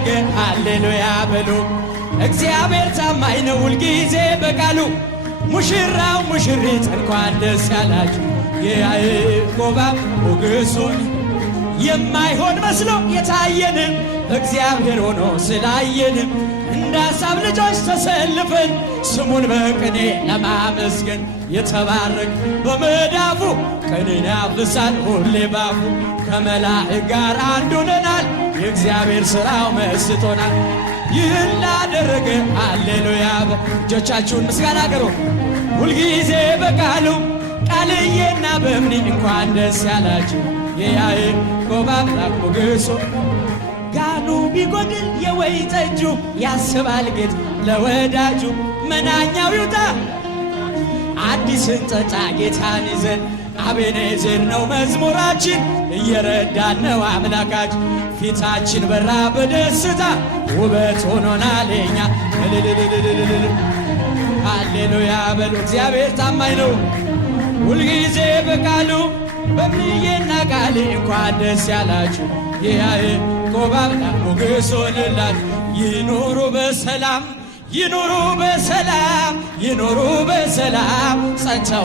አደረገ ሃሌሉያ በሉ። እግዚአብሔር ታማኝ ነው ሁልጊዜ በቃሉ። ሙሽራው ሙሽሪት እንኳን ደስ ያላችሁ። የያዕቆብ ሞገሱን የማይሆን መስሎ የታየንም እግዚአብሔር ሆኖ ስላየንም እንደ ሐሳብ ልጆች ተሰልፈን ስሙን በቅኔ ለማመስገን የተባረክ በመዳፉ ቅኔን ያፍሳል ሁሌ ባፉ። ከመላእክት ጋር አንድ ሆነናል የእግዚአብሔር ሥራው መስጦናል። ይህን ላደረገ ሃሌሉያ። እጆቻችሁን ምስጋና አቅርቡ። ሁልጊዜ በቃሉ ቃልዬና በእምኒ እንኳን ደስ ያላችሁ። የያዕቆብ አምላክ ሞገሱ ጋኑ ቢጎድል የወይን ጠጁ ያስባል ጌታ ለወዳጁ። መናኛው ይውጣ አዲስን ጠጣ ጌታን ይዘን አቤኔዘር ነው መዝሙራችን እየረዳን ነው አምላካችን። ፊታችን በራ በደስታ ውበት ሆኖናል የኛ ሃሌሉያ በሉ። እግዚአብሔር ታማኝ ነው ሁልጊዜ በቃሉ በእምዬና ቃሌ እንኳን ደስ ያላችሁ። የያዕቆብ አምላክ ሞገስ ሆነላችሁ። ይኑሩ በሰላም ይኑሩ በሰላም ይኑሩ በሰላም ጸንተው